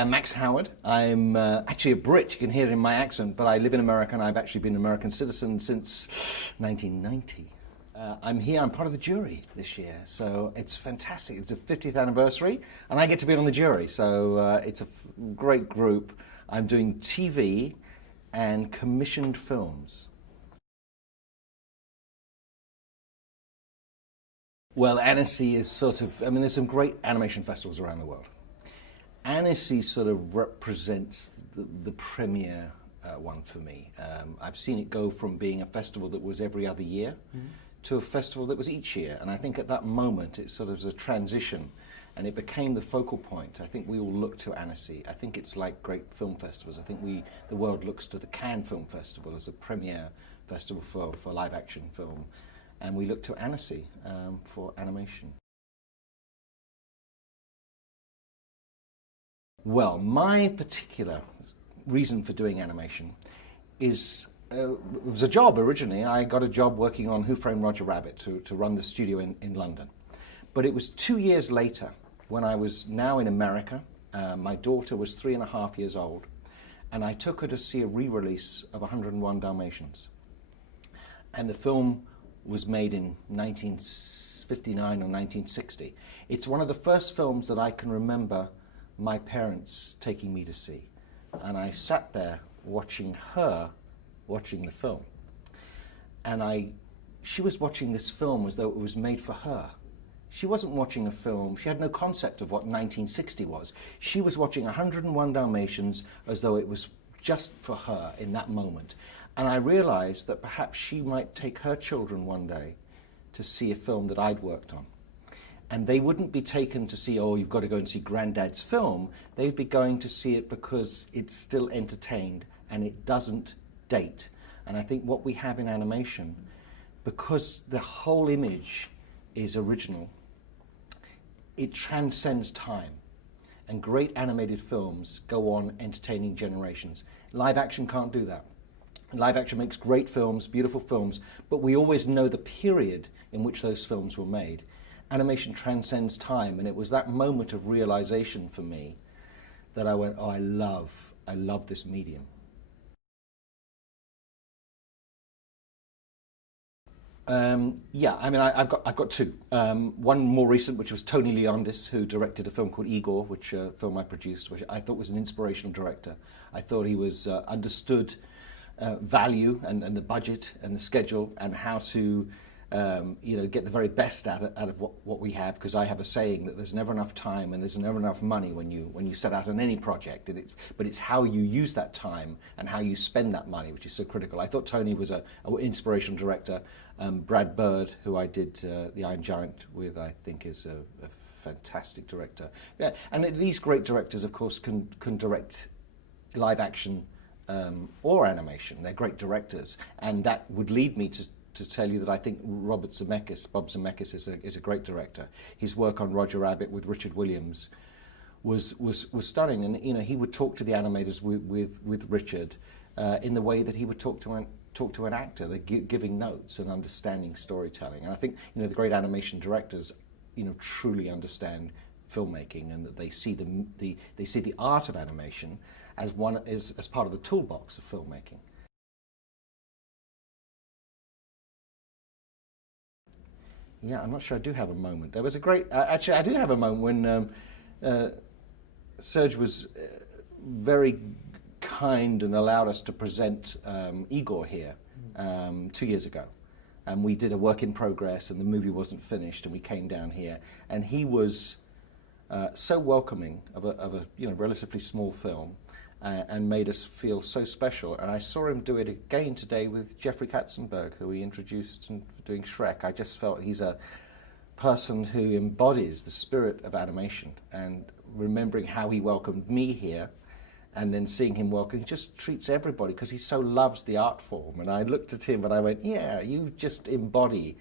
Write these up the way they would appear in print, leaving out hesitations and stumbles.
I'm Max Howard. I'm actually a Brit, you can hear it in my accent, but I live in America and I've actually been an American citizen since 1990. I'm here, I'm part of the jury this year, so it's fantastic. It's the 50th anniversary and I get to be on the jury, so it's a great group. I'm doing TV and commissioned films. Well, Annecy is sort of, I mean, there's some great animation festivals around the world. Annecy sort of represents the premier one for me. I've seen it go from being a festival that was every other year to a festival that was each year. And I think at that moment it sort of was a transition and it became the focal point. I think we all look to Annecy. I think it's like great film festivals. I think the world looks to the Cannes Film Festival as a premier festival for live action film. And we look to Annecy for animation. Well, my particular reason for doing animation is, it was a job originally. I got a job working on Who Framed Roger Rabbit to run the studio in London. But it was 2 years later, when I was now in America, my daughter was 3.5 years old, and I took her to see a re-release of 101 Dalmatians. And the film was made in 1959 or 1960. It's one of the first films that I can remember my parents taking me to see. And I sat there watching her watching the film. And she was watching this film as though it was made for her. She wasn't watching a film, she had no concept of what 1960 was. She was watching 101 Dalmatians as though it was just for her in that moment. And I realized that perhaps she might take her children one day to see a film that I'd worked on. And they wouldn't be taken to see, oh, you've got to go and see Granddad's film. They'd be going to see it because it's still entertained and it doesn't date. And I think what we have in animation, because the whole image is original, it transcends time. And great animated films go on entertaining generations. Live action can't do that. Live action makes great films, beautiful films, but we always know the period in which those films were made. Animation transcends time, and it was that moment of realization for me that I went, oh, I love this medium. Yeah, I mean, I've got two. One more recent, which was Tony Leondis, who directed a film called Igor, which a film I produced, which I thought was an inspirational director. I thought he was understood value and the budget and the schedule and how to get the very best out of what we have, because I have a saying that there's never enough time and there's never enough money when you set out on any project, but it's how you use that time and how you spend that money which is so critical. I thought Tony was an inspirational director. Brad Bird, who I did The Iron Giant with, I think is a fantastic director. Yeah, and these great directors, of course, can direct live action or animation. They're great directors, and that would lead me to tell you that I think Bob Zemeckis is a great director. His work on Roger Rabbit with Richard Williams was stunning, and he would talk to the animators with Richard in the way that he would talk to an actor. They're giving notes and understanding storytelling. And I think the great animation directors truly understand filmmaking, and that they see the art of animation as part of the toolbox of filmmaking. Yeah, I'm not sure I do have a moment. There was a great, actually I do have a moment when Serge was very kind and allowed us to present Igor here 2 years ago. And we did a work in progress and the movie wasn't finished, and we came down here and he was so welcoming of a relatively small film and made us feel so special. And I saw him do it again today with Jeffrey Katzenberg, who he introduced in doing Shrek. I just felt he's a person who embodies the spirit of animation, and remembering how he welcomed me here and then seeing him welcome, he just treats everybody because he so loves the art form. And I looked at him and I went, yeah, you just embody,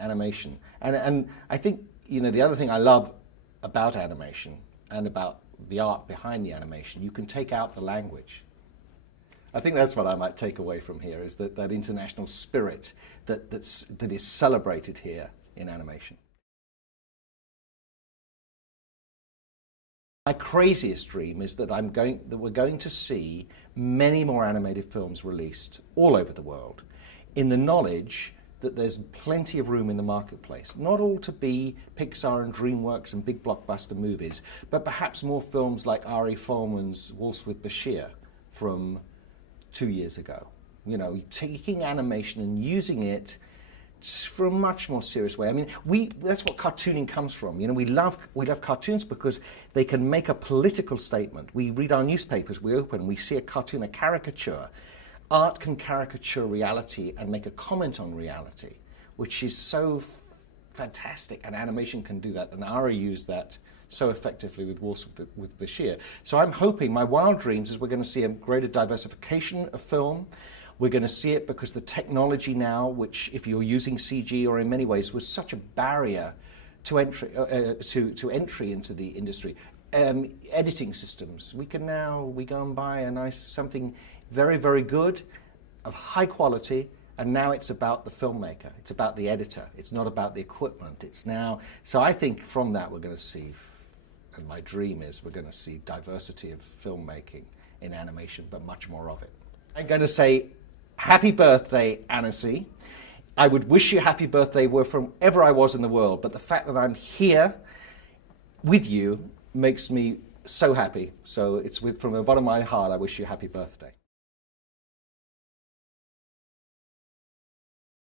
animation. And I think, the other thing I love about animation and about the art behind the animation, you can take out the language. I think that's what I might take away from here, is that international spirit that is celebrated here in animation. My craziest dream is that we're going to see many more animated films released all over the world, in the knowledge that there's plenty of room in the marketplace. Not all to be Pixar and DreamWorks and big blockbuster movies, but perhaps more films like Ari Folman's Waltz with Bashir from 2 years ago. You know, taking animation and using it for a much more serious way. I mean, that's what cartooning comes from. You know, we love cartoons because they can make a political statement. We read our newspapers, we open, we see a cartoon, a caricature. Art can caricature reality and make a comment on reality, which is so fantastic, and animation can do that, and Ari used that so effectively with Waltz with Bashir. So I'm hoping, my wild dreams is we're going to see a greater diversification of film. We're going to see it because the technology now, which if you're using CG or in many ways was such a barrier to entry, to entry into the industry, editing systems. We go and buy something very, very good, of high quality, and now it's about the filmmaker. It's about the editor. It's not about the equipment. So I think from that we're going to see, and my dream is we're going to see diversity of filmmaking in animation, but much more of it. I'm going to say, happy birthday, Annecy. I would wish you happy birthday wherever I was in the world, but the fact that I'm here with you makes me so happy. So it's from the bottom of my heart, I wish you happy birthday.